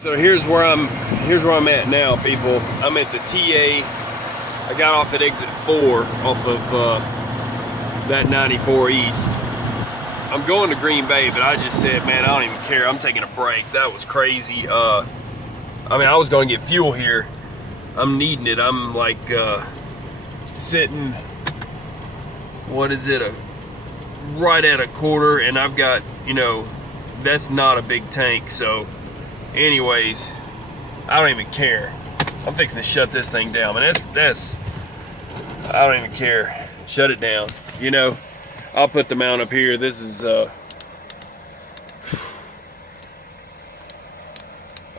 So here's where I'm at now, people. I'm at the TA. I got off at exit 4 off of that 94 East. I'm going to Green Bay, but I just said, man, I don't even care. I'm taking a break. That was crazy. I mean, I was going to get fuel here. I'm needing it. I'm like sitting, what is it, right at a quarter, and I've got, you know, that's not a big tank. So anyways, I don't even care. I'm fixing to shut this thing down, but that's I don't even care. Shut it down. You know, I'll put the mount up here. This is all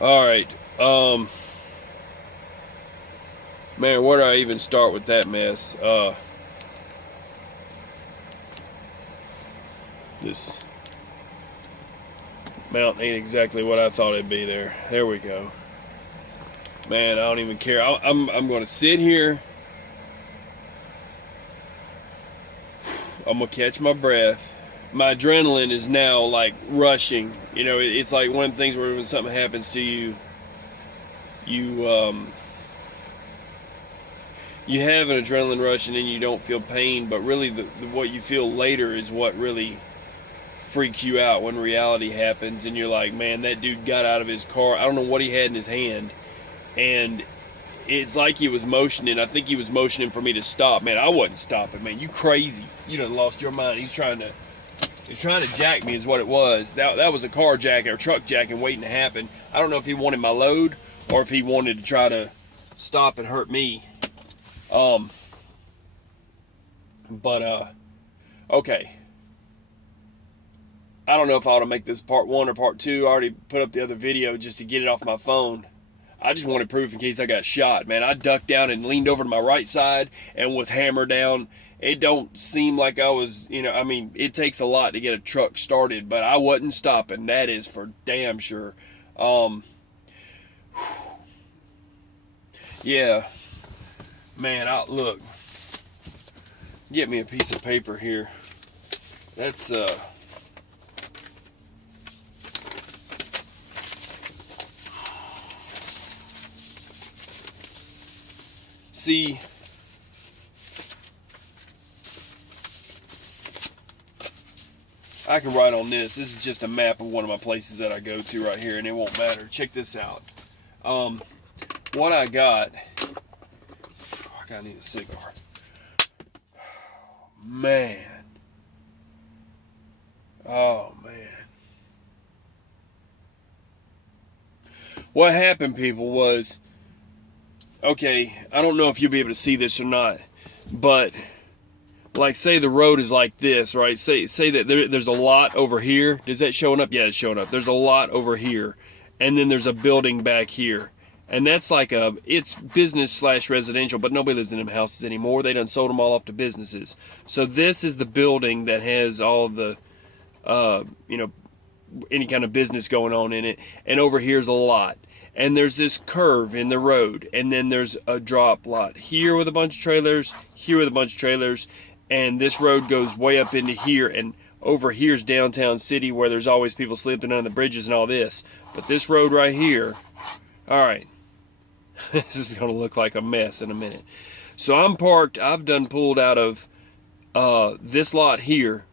right. Man, where do I even start with that mess? This mount ain't exactly what I thought it'd be there. There we go. Man, I don't even care. I'm going to sit here. I'm going to catch my breath. My adrenaline is now like rushing. You know, it's like one of the things where when something happens to you, you have an adrenaline rush and then you don't feel pain, but really what you feel later is what really freaks you out when reality happens, and you're like, man, that dude got out of his car. I don't know what he had in his hand, and it's like he was motioning. I think he was motioning for me to stop. Man, I wasn't stopping. Man, you crazy. You done lost your mind. He's trying to jack me is what it was. That was a car jacking or truck jacking waiting to happen. I don't know if he wanted my load or if he wanted to try to stop and hurt me. Okay. I don't know if I ought to make this part 1 or part 2. I already put up the other video just to get it off my phone. I just wanted proof in case I got shot, man. I ducked down and leaned over to my right side and was hammered down. It don't seem like I was, you know, I mean, it takes a lot to get a truck started, but I wasn't stopping. That is for damn sure. Yeah. Man, look. Get me a piece of paper here. That's, see, I can write on this. This is just a map of one of my places that I go to right here, and it won't matter. Check this out. What I got, I need a cigar. Man. Oh, man. What happened, people, was, okay, I don't know if you'll be able to see this or not, but like say the road is like this, right? Say that there's a lot over here. Is that showing up? Yeah, it's showing up. There's a lot over here, and then there's a building back here. And that's like it's business / residential, but nobody lives in them houses anymore. They done sold them all off to businesses. So this is the building that has all of the, you know, any kind of business going on in it. And over here's a lot. And there's this curve in the road. And then there's a drop lot here with a bunch of trailers, here with a bunch of trailers. And this road goes way up into here. And over here's downtown city where there's always people sleeping on the bridges and all this. But this road right here, all right. This is going to look like a mess in a minute. So I'm parked. I've done pulled out of this lot here,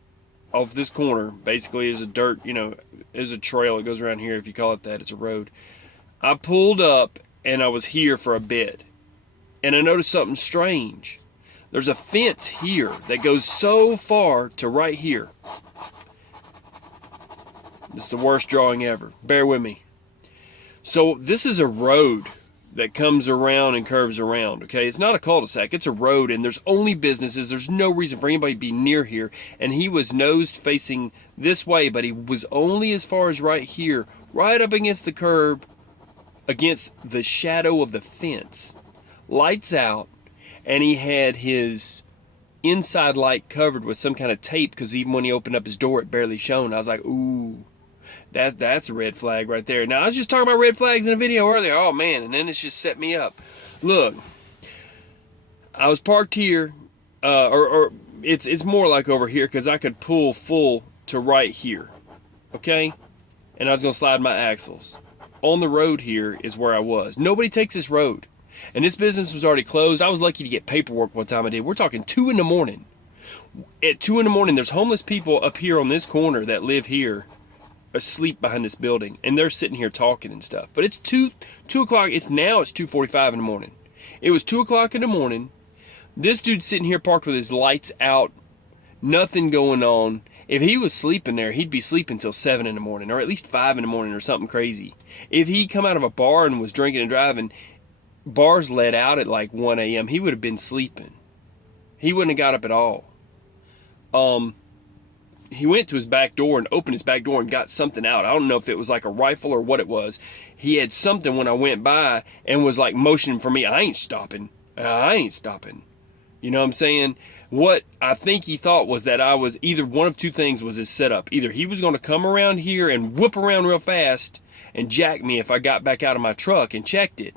off this corner. Basically, is a dirt, you know, is a trail. It goes around here. If you call it that, it's a road. I pulled up and I was here for a bit, and I noticed something strange. There's a fence here that goes so far to right here. This is the worst drawing ever. Bear with me. So this is a road that comes around and curves around, okay? It's not a cul-de-sac, it's a road, and there's only businesses. There's no reason for anybody to be near here. And he was nosed facing this way, but he was only as far as right here, right up against the curb, against the shadow of the fence. Lights out, and he had his inside light covered with some kind of tape, because even when he opened up his door, it barely shone. I was like, ooh. That's a red flag right there. Now, I was just talking about red flags in a video earlier. Oh, man, and then it's just set me up. Look, I was parked here, or it's more like over here, because I could pull full to right here, okay? And I was going to slide my axles. on the road here is where I was. Nobody takes this road. And this business was already closed. I was lucky to get paperwork one time I did. We're talking 2 in the morning. At 2 in the morning, there's homeless people up here on this corner that live here, asleep behind this building, and they're sitting here talking and stuff. But it's 2 o'clock. It's 2:45 in the morning. It was 2 o'clock in the morning. This dude's sitting here parked with his lights out, nothing going on. If he was sleeping there, he'd be sleeping till 7 in the morning, or at least 5 in the morning, or something crazy. If he come out of a bar and was drinking and driving, bars let out at like 1 a.m., he would have been sleeping. He wouldn't have got up at all. He went to his back door and opened his back door and got something out. I don't know if it was like a rifle or what it was. He had something when I went by and was like motioning for me. I ain't stopping. I ain't stopping. You know what I'm saying? What I think he thought was that I was either one of two things was his setup. Either he was going to come around here and whoop around real fast and jack me if I got back out of my truck and checked it.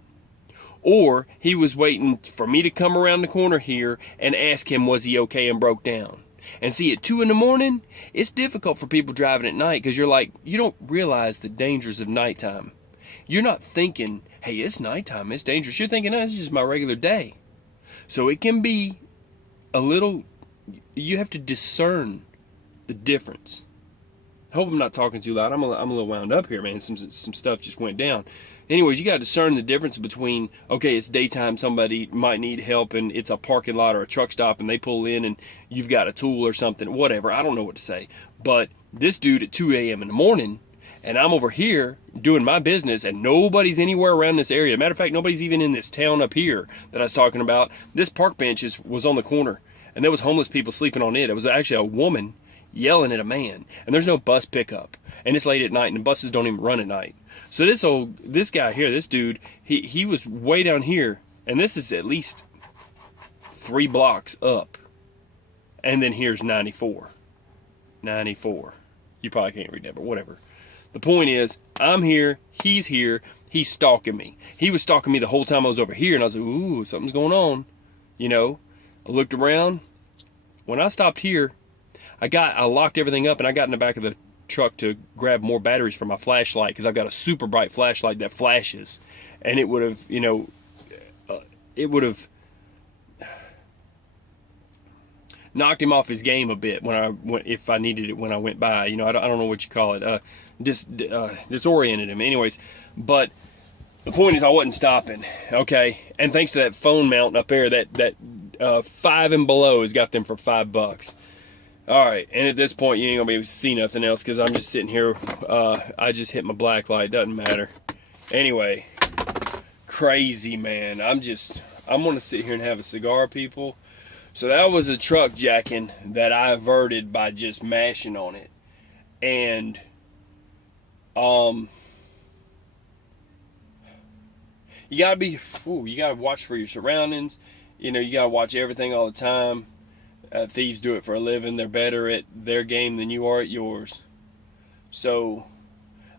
Or he was waiting for me to come around the corner here and ask him was he okay and broke down. And see, at 2 in the morning, it's difficult for people driving at night because you don't realize the dangers of nighttime. You're not thinking, hey, it's nighttime, it's dangerous. You're thinking, oh, it's just my regular day. So it can be a little, you have to discern the difference. I hope I'm not talking too loud. I'm a little wound up here, man. Some stuff just went down. Anyways, you got to discern the difference between, okay, it's daytime, somebody might need help, and it's a parking lot or a truck stop, and they pull in, and you've got a tool or something, whatever. I don't know what to say. But this dude at 2 a.m. in the morning, and I'm over here doing my business, and nobody's anywhere around this area. Matter of fact, nobody's even in this town up here that I was talking about. This park bench was on the corner, and there was homeless people sleeping on it. It was actually a woman yelling at a man, and there's no bus pickup, and it's late at night, and the buses don't even run at night. So this guy here, this dude, he was way down here, and this is at least 3 blocks up, and then here's 94. You probably can't read that, but whatever. The point is, I'm here, he's stalking me. He was stalking me the whole time I was over here, and I was like, ooh, something's going on. You know, I looked around. When I stopped here, I locked everything up, and I got in the back of the truck to grab more batteries for my flashlight because I've got a super bright flashlight that flashes, and it would have, knocked him off his game a bit if I needed it when I went by. I don't know what you call it, disoriented him. Anyways, but the point is I wasn't stopping, okay? And thanks to that phone mount up there, that 5 and below has got them for $5. All right, and at this point, you ain't gonna be able to see nothing else because I'm just sitting here. I just hit my black light, doesn't matter. Anyway, crazy, man. I'm gonna sit here and have a cigar, people. So that was a truck jacking that I averted by just mashing on it. And, you gotta watch for your surroundings. You gotta watch everything all the time. Thieves do it for a living. They're better at their game than you are at yours. So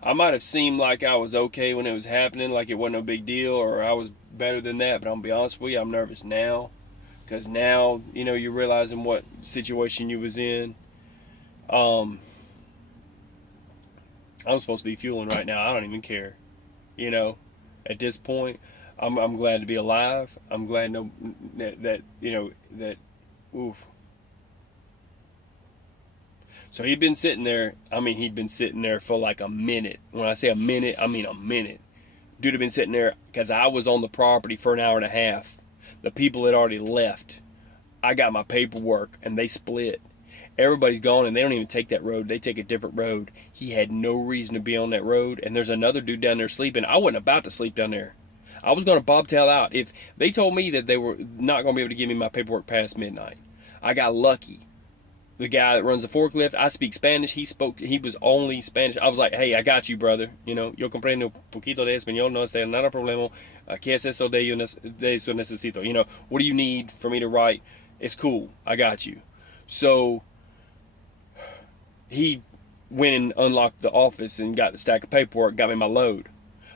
I might have seemed like I was okay when it was happening, like it wasn't a big deal, or I was better than that, but I'm gonna be honest with you, I'm nervous now. Because now, you're realizing what situation you was in. I'm supposed to be fueling right now. I don't even care. At this point, I'm glad to be alive. I'm glad that oof. So he'd been sitting there. He'd been sitting there for like a minute. When I say a minute, I mean a minute. Dude had been sitting there because I was on the property for an hour and a half. The people had already left. I got my paperwork and they split. Everybody's gone and they don't even take that road. They take a different road. He had no reason to be on that road, and there's another dude down there sleeping. I wasn't about to sleep down there. I was going to bobtail out. If they told me that they were not going to be able to give me my paperwork past midnight. I got lucky. The guy that runs the forklift, I speak Spanish. He was only Spanish. I was like, hey, I got you, brother. Yo comprendo un poquito de español, no está nada problema. ¿Qué es eso de eso necesito? What do you need for me to write? It's cool. I got you. So he went and unlocked the office and got the stack of paperwork, got me my load.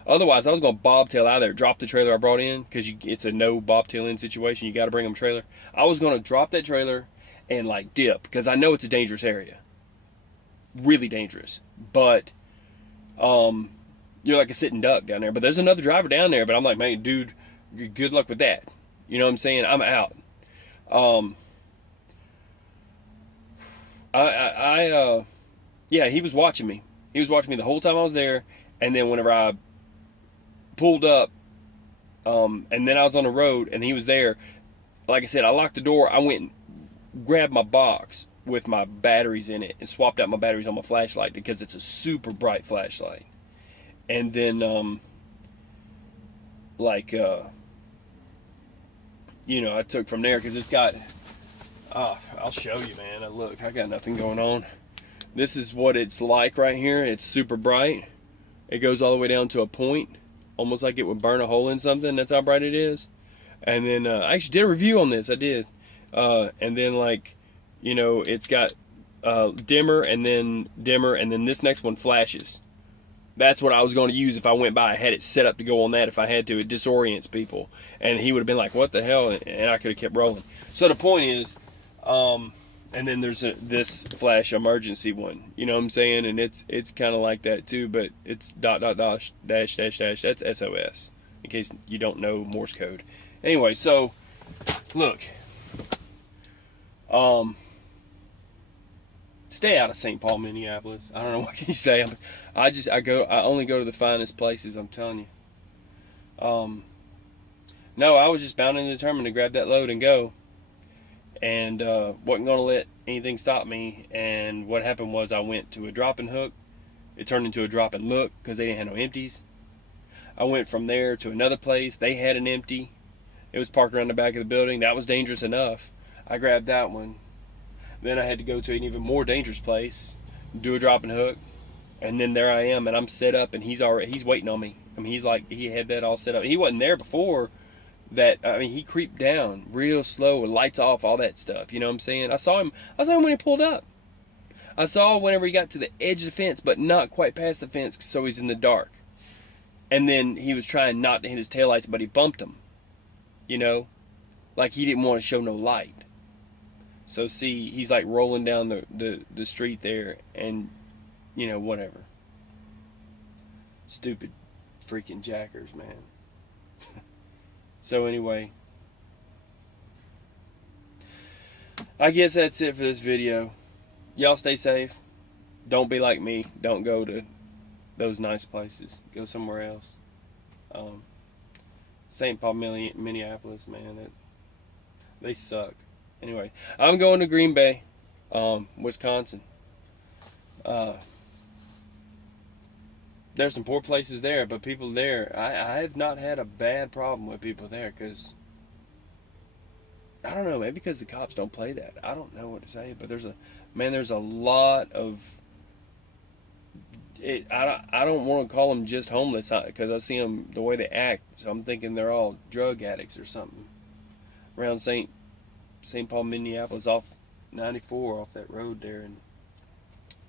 Otherwise, I was going to bobtail out of there, drop the trailer I brought in, because it's a no bobtail in situation. You got to bring them a trailer. I was going to drop that trailer and dip, because I know it's a dangerous area. Really dangerous. But you're like a sitting duck down there. But there's another driver down there. But I'm like, man, dude, good luck with that. You know what I'm saying? I'm out. Yeah, he was watching me. He was watching me the whole time I was there. And then whenever I pulled up, and then I was on the road, and he was there. Like I said, I locked the door. I went and grabbed my box with my batteries in it and swapped out my batteries on my flashlight because it's a super bright flashlight. And then, I took from there because it's got. I'll show you, man. Look, I got nothing going on. This is what it's like right here. It's super bright. It goes all the way down to a point, almost like it would burn a hole in something. That's how bright it is. And then I actually did a review on this. I did. And then it's got dimmer, and then this next one flashes. That's what I was going to use if I went by. I had it set up to go on that if I had to. It disorients people. And he would have been like, what the hell? And I could have kept rolling. So the point is, and then there's this flash emergency one. You know what I'm saying? And it's kind of like that too, but it's ... dash. That's SOS, in case you don't know Morse code. Anyway, so look, stay out of St. Paul, Minneapolis. I don't know what can you say. I only go to the finest places. I'm telling you. No, I was just bound and determined to grab that load and go, and wasn't going to let anything stop me. And what happened was I went to a drop and hook. It turned into a drop and look because they didn't have no empties. I went from there to another place. They had an empty. It was parked around the back of the building. That was dangerous enough. I grabbed that one. Then I had to go to an even more dangerous place, do a drop and hook, and then there I am, and I'm set up, and he's waiting on me. I mean, he had that all set up. He wasn't there before that. I mean, he creeped down real slow with lights off, all that stuff. You know what I'm saying? I saw him when he pulled up. I saw whenever he got to the edge of the fence, but not quite past the fence, so he's in the dark. And then he was trying not to hit his taillights, but he bumped them. You know, like he didn't want to show no light. So see, he's like rolling down the street there, and whatever. Stupid freaking jackers, man. So anyway, I guess that's it for this video. Y'all stay safe. Don't be like me. Don't go to those nice places. Go somewhere else. St. Paul, Minneapolis, man, they suck. Anyway, I'm going to Green Bay, Wisconsin. There's some poor places there, but people there, I have not had a bad problem with people there, because I don't know, maybe because the cops don't play that. I don't know what to say, but there's a lot of it. I don't want to call them just homeless, because I see them the way they act, so I'm thinking they're all drug addicts or something. Around St. Paul, Minneapolis, off 94, off that road there, and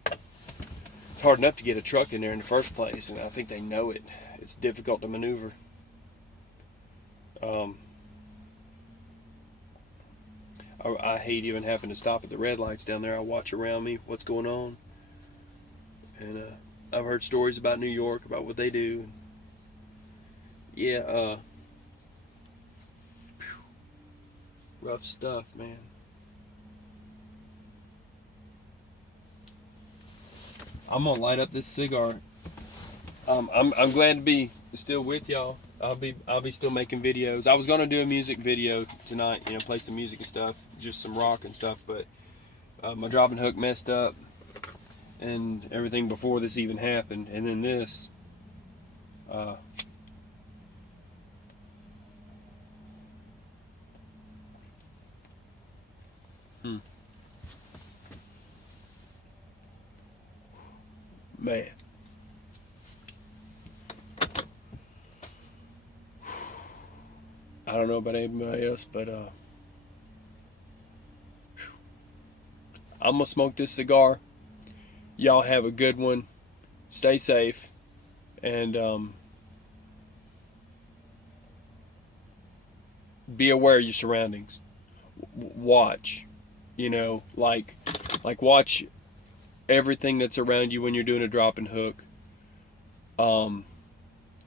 it's hard enough to get a truck in there in the first place, and I think they know it. It's difficult to maneuver. I hate even having to stop at the red lights down there. I watch around me what's going on, and I've heard stories about New York, about what they do. Yeah, rough stuff, man. I'm gonna light up this cigar. I'm glad to be still with y'all. I'll be still making videos. I was gonna do a music video tonight, play some music and stuff, just some rock and stuff, but my drop and hook messed up and everything before this even happened, and then this. Man. I don't know about anybody else, but I'm gonna smoke this cigar. Y'all have a good one. Stay safe, and be aware of your surroundings. Watch, like watch everything that's around you when you're doing a drop and hook.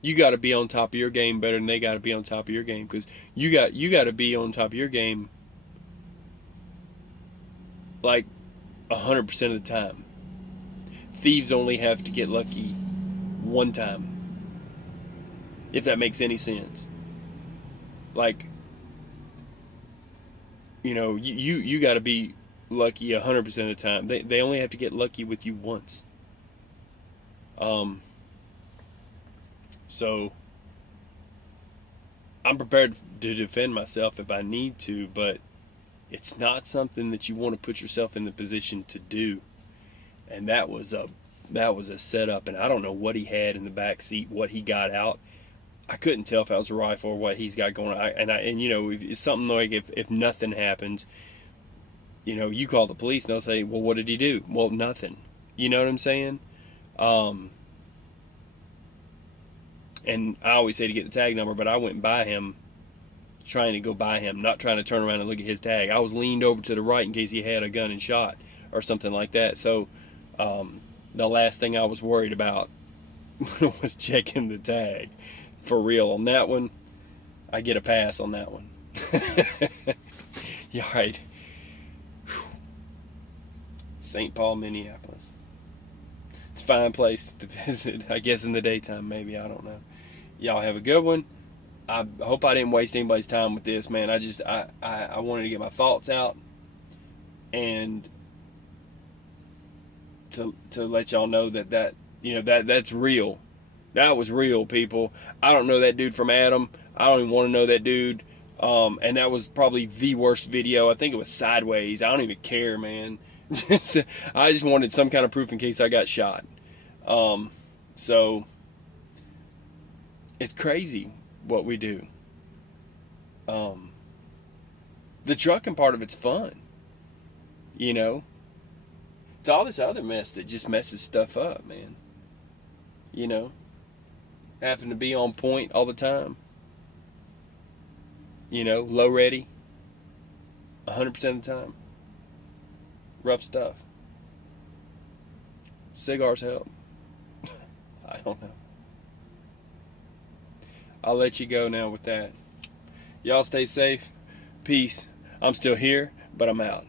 You got to be on top of your game better than they got to be on top of your game, because you got to be on top of your game like 100% of the time. Thieves only have to get lucky one time, if that makes any sense. Like, you know, you got to be lucky 100% of the time. They only have to get lucky with you once. So I'm prepared to defend myself if I need to, but it's not something that you want to put yourself in the position to do. And that was a setup, and I don't know what he had in the back seat, what he got out. I couldn't tell if that was a rifle or what he's got going on. And you know, it's something like if nothing happens, you know, you call the police and they'll say, well, what did he do? Well, nothing. You know what I'm saying? And I always say to get the tag number, but I went by him, trying to go by him, not trying to turn around and look at his tag. I was leaned over to the right in case he had a gun and shot or something like that. So the last thing I was worried about was checking the tag. For real, on that one, I get a pass on that one. Yeah, right. St. Paul, Minneapolis. It's a fine place to visit. I guess in the daytime, maybe. I don't know. Y'all have a good one. I hope I didn't waste anybody's time with this, man. I wanted to get my thoughts out and to let y'all know that you know that's real. That was real, people. I don't know that dude from Adam. I don't even want to know that dude. And that was probably the worst video. I think it was sideways. I don't even care, man. I just wanted some kind of proof in case I got shot. So it's crazy what we do. The trucking part of it's fun. You know? It's all this other mess that just messes stuff up, man. You know? Having to be on point all the time. You know, low ready 100% of the time. Rough stuff. Cigars help. I don't know. I'll let you go now with that. Y'all stay safe. Peace. I'm still here, but I'm out.